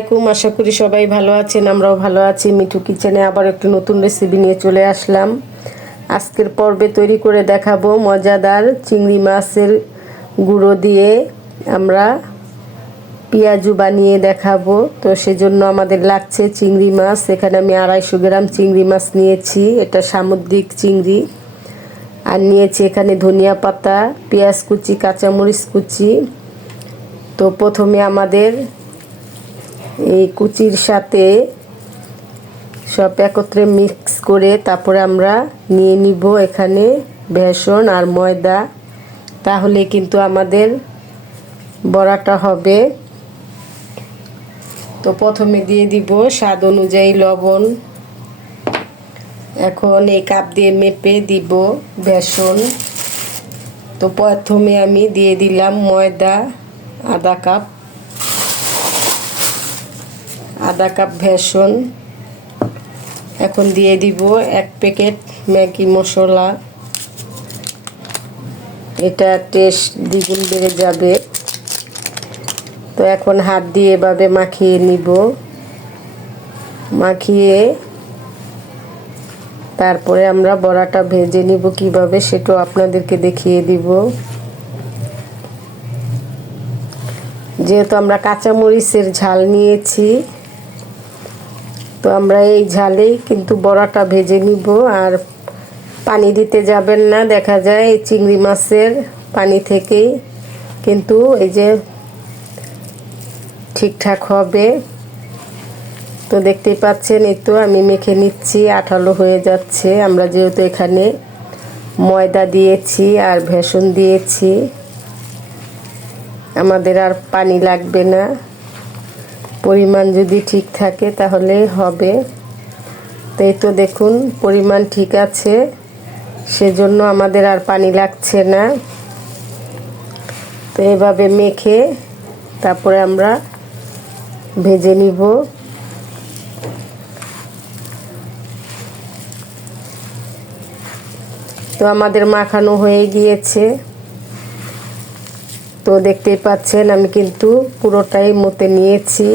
আলাইকুম, আশা করি সবাই ভালো আছেন, আমরাও ভালো আছি। মিঠু কিচেনে আবার একটু নতুন রেসিপি নিয়ে চলে আসলাম। আজকের পর্বে তৈরি করে দেখাবো মজাদার চিংড়ি মাছের গুঁড়ো দিয়ে আমরা পেঁয়াজু বানিয়ে দেখাবো। তো সেজন্য আমাদের লাগছে চিংড়ি মাছ। এখানে আমি আড়াইশো গ্রাম চিংড়ি মাছ নিয়েছি। এটা সামুদ্রিক চিংড়ি। আর নিয়েছি এখানে ধনিয়া পাতা, পেঁয়াজ কুচি, কাঁচামরিচ কুচি। তো প্রথমে আমাদের এই কুচির সাথে সব একত্রে মিক্স করে তারপরে আমরা নিয়ে নিব এখানে বেসন আর ময়দা। তাহলে কিন্তু আমাদের বড়াটা হবে। তো প্রথমে দিয়ে দিব স্বাদ অনুযায়ী লবণ। এখন এই কাপ দিয়ে মেপে দিব বেসন। তো প্রথমে আমি দিয়ে দিলাম ময়দা আধা কাপ। আধা কাপ ভেসন এখন দিয়ে দিব এক প্যাকেট ম্যাগি মশলা। এটা টেস্ট দ্বিগুণ বেড়ে যাবে। তো এখন হাত দিয়ে এভাবে মাখিয়ে নিব। মাখিয়ে তারপরে আমরা বড়াটা ভেজে নিব কীভাবে সেটাও আপনাদেরকে দেখিয়ে দিব। যেহেতু আমরা কাঁচামরিচের ঝাল নিয়েছি তো আমরা এই ঝালেই কিন্তু বড়াটা ভেজে নিব আর পানি দিতে যাবেন না, দেখা যায় এই চিংড়ি মাছের পানি থেকেই। কিন্তু এই যে ঠিকঠাক হবে। তো দেখতেই পাচ্ছেন, এই তো আমি মেখে নিচ্ছি, আঠালো হয়ে যাচ্ছে। আমরা যেহেতু এখানে ময়দা দিয়েছি আর ভেষণ দিয়েছি, আমাদের আর পানি লাগবে না। পরিমাণ যদি ঠিক থাকে তাহলে হবে। তো এই তো দেখুন, পরিমাণ ঠিক আছে। সেজন্য আমাদের আর পানি লাগছে না। তো এভাবে মেখে তারপরে আমরা ভেজে নিব। তো আমাদের মাখানো হয়ে গিয়েছে। তো দেখতেই পাচ্ছেন, আমি কিন্তু পুরোটাই মতে নিয়েছি।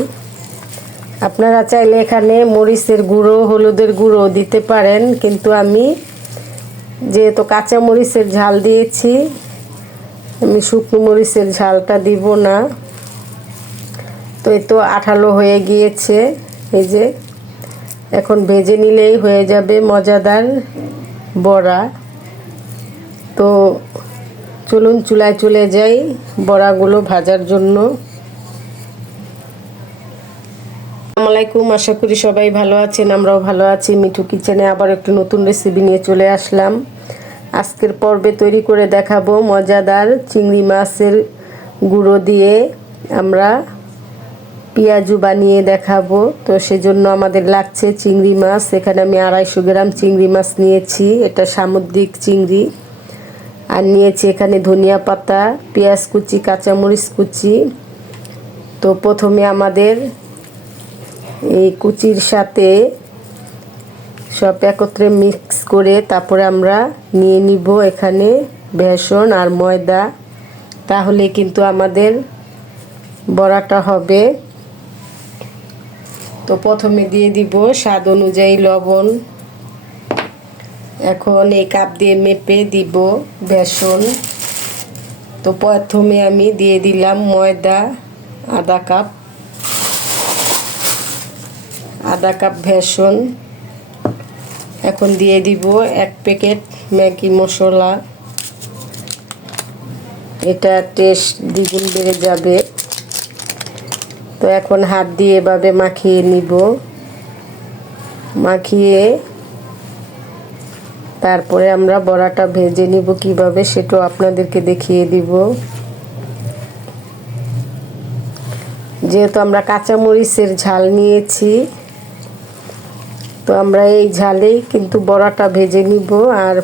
আপনারা চাইলে এখানে মরিচের গুঁড়ো, হলুদের গুঁড়ো দিতে পারেন, কিন্তু আমি যেহেতু কাঁচা মরিচের ঝাল দিয়েছি, আমি শুকনো মরিচের ঝালটা দিব না। তো এই তো আঠালো হয়ে গিয়েছে, এই যে এখন ভেজে নিলেই হয়ে যাবে মজাদার বড়া। তো চলুন চুলায় চলে যাই বড়াগুলো ভাজার জন্য। আসসালামাইকুম আশা করি সবাই ভালো আছেন, আমরাও ভালো আছি। মিঠু কিচেনে আবার একটু নতুন রেসিপি নিয়ে চলে আসলাম। আজকের পর্বে তৈরি করে দেখাবো মজাদার চিংড়ি মাছের গুঁড়ো দিয়ে আমরা পেঁয়াজু বানিয়ে দেখাবো। তো সেজন্য আমাদের লাগছে চিংড়ি মাছ। এখানে আমি আড়াইশো গ্রাম চিংড়ি মাছ নিয়েছি। এটা সামুদ্রিক চিংড়ি। আর নিয়েছি এখানে ধনিয়া পাতা, পেঁয়াজ কুচি, কাঁচামরিচ কুচি। তো প্রথমে আমাদের এই কুচির সাথে সব একত্রে মিক্স করে তারপরে আমরা নিয়ে নিব এখানে বেসন আর ময়দা। তাহলে কিন্তু আমাদের বড়াটা হবে। তো প্রথমে দিয়ে দিব স্বাদ অনুযায়ী লবণ। এখন এই কাপ দিয়ে মেপে দিব বেসন। তো প্রথমে আমি দিয়ে দিলাম ময়দা আধা কাপ আধা কাপ বেসন। এখন দিয়ে দিব এক প্যাকেট ম্যাগি মশলা। এটা টেস্ট দ্বিগুণ বেড়ে যাবে। তো এখন হাত দিয়ে এভাবে মাখিয়ে নিব। মাখিয়ে তারপরে আমরা বড়াটা ভেজে নিব কীভাবে সেটাও আপনাদেরকে দেখিয়ে দিব। যেহেতু আমরা কাঁচামরিচের ঝাল নিয়েছি, তো আমরা এই ঝালেই কিন্তু বড়াটা ভেজে নিব। আর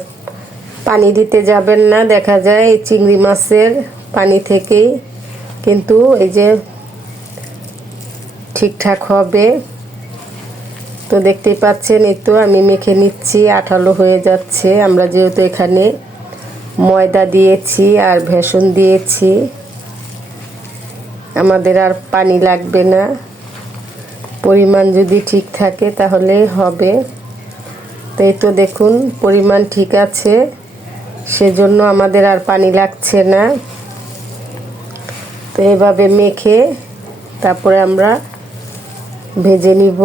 পানি দিতে যাবেন না, দেখা যায় এই চিংড়ি মাছের পানি থেকেই। কিন্তু এই যে ঠিকঠাক হবে। তো দেখতেই পাচ্ছেন, এই তো আমি মেখে নিচ্ছি, আঠালো হয়ে যাচ্ছে। আমরা যেহেতু এখানে ময়দা দিয়েছি আর ভেষণ দিয়েছি, আমাদের আর পানি লাগবে না। পরিমাণ যদি ঠিক থাকে তাহলে হবে। তো এই তো দেখুন, পরিমাণ ঠিক আছে, সেজন্য আমাদের আর পানি লাগছে না। তো এভাবে মেখে তারপরে আমরা ভেজে নিব।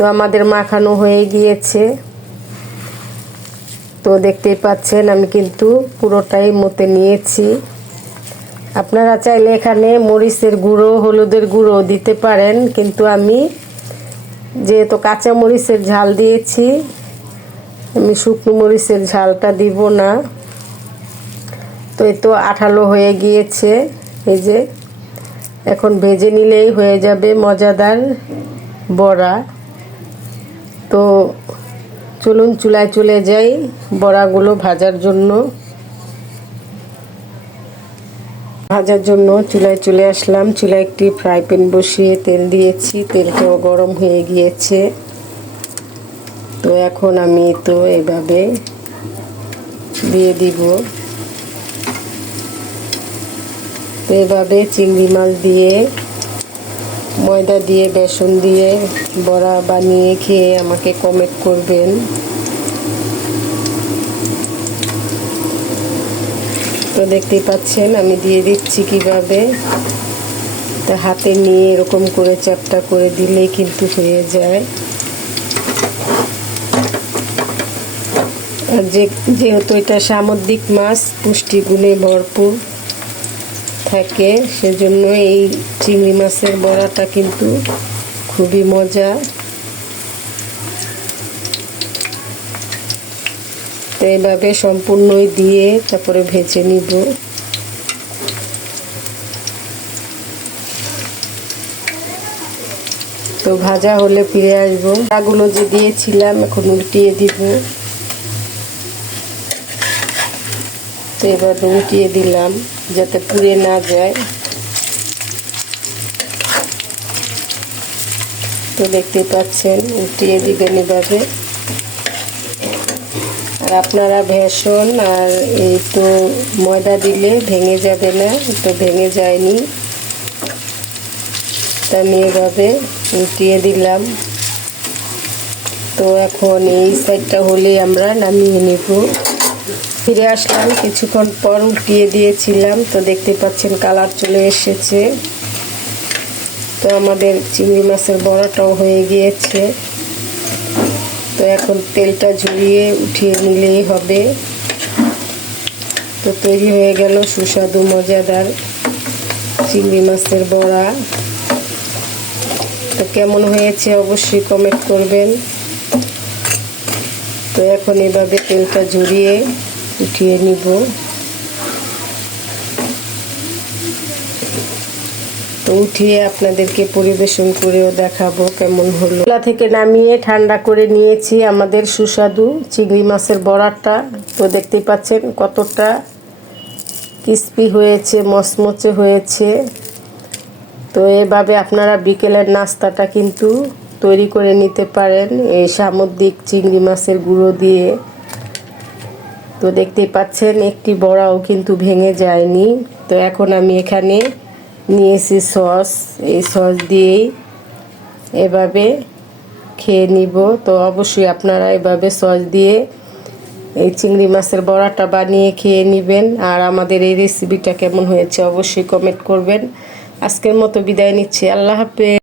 তো আমাদের মাখানো হয়ে গিয়েছে। তো দেখতেই পাচ্ছেন, আমি কিন্তু পুরোটাই মতে নিয়েছি। আপনারা চাইলে এখানে মরিচের গুঁড়ো, হলুদের গুঁড়ো দিতে পারেন, কিন্তু আমি যেহেতু কাঁচা মরিচের ঝাল দিয়েছি, আমি শুকনো মরিচের ঝালটা দিব না। তো এই তো আঠালো হয়ে গিয়েছে, এই যে। এখন ভেজে নিলেই হয়ে যাবে মজাদার বড়া। তো চলুন চুলায় চলে যাই বড়াগুলো ভাজার জন্য। ভাজার জন্য চুলায় চলে আসলাম। চুলায় একটি ফ্রাই প্যান বসিয়ে তেল দিয়েছি। তেলটাও গরম হয়ে গিয়েছে। তো এখন আমি তো এভাবে দিয়ে দিব। তো এভাবে চিংড়ি মাছ দিয়ে ময়দা দিয়ে, বেসন দিয়ে, বড়া বানিয়ে খেয়ে আমাকে কমেন্ট করবেন। তো দেখতেই পাচ্ছেন, আমি দিয়ে দিচ্ছি কীভাবে। তা হাতে নিয়ে এরকম করে চ্যাপটা করে দিলেই কিন্তু হয়ে যায়। আর যে, যেহেতু এটা সামুদ্রিক মাছ, পুষ্টিগুণে ভরপুর। থাকে, সেজন্য এই চিংড়ি মাছের বড়াটা কিন্তু খুবই মজা। তো এইভাবে সম্পূর্ণই দিয়ে তারপরে ভেজে নিব। তো ভাজা হলে ফিরে আসব। চাগুলো যে দিয়েছিলাম, এখন উল্টিয়ে দিব। তো এবার উল্টিয়ে দিলাম যাতে পুড়ে না যায়। তো দেখতে পাচ্ছেন উল্টিয়ে দিবেন এভাবে। আর আপনারা ভেষণ আর এই তো ময়দা দিলে ভেঙে যাবে না, তো ভেঙে যায়নি। তা আমি এভাবে উল্টিয়ে দিলাম। তো এখন এই সাইডটা হলেই আমরা নামিয়ে নেব। ফিরে আসলাম। কিছুক্ষণ পর উল্টিয়ে দিয়েছিলাম। তো দেখতে পাচ্ছেন কালার চলে এসেছে। তো আমাদের চিংড়ি মাছের বড়াটাও হয়ে গিয়েছে। তো এখন তেলটা ঝরিয়ে উঠিয়ে নিলেই হবে। তো তৈরি হয়ে গেল সুস্বাদু, মজাদার চিংড়ি মাছের বড়া। তো কেমন হয়েছে অবশ্যই কমেন্ট করবেন। তো এখন এভাবে তেলটা ঝরিয়ে উঠিয়ে নিব। তো উঠিয়ে আপনাদেরকে পরিবেশন করেও দেখাবো কেমন হলো। চুলা থেকে নামিয়ে ঠান্ডা করে নিয়েছি আমাদের সুস্বাদু চিংড়ি মাছের বড়াটা। তো দেখতেই পাচ্ছেন কতটা ক্রিস্পি হয়েছে, মচমচে হয়েছে। তো এভাবে আপনারা বিকেলের নাস্তাটা কিন্তু তৈরি করে নিতে পারেন এই সামুদ্রিক চিংড়ি মাছের গুঁড়ো দিয়ে। তো দেখতেই পাচ্ছেন, একটি বড়াও কিন্তু ভেঙে যায়নি। তো এখন আমি এখানে নিয়েছি সস। এই সস দিয়েই এভাবে খেয়ে নিব। তো অবশ্যই আপনারা এভাবে সস দিয়ে এই চিংড়ি মাছের বড়াটা বানিয়ে খেয়ে নেবেন। আর আমাদের এই রেসিপিটা কেমন হয়েছে অবশ্যই কমেন্ট করবেন। আজকের মতো বিদায় নিচ্ছি। আল্লাহ হাফেজ।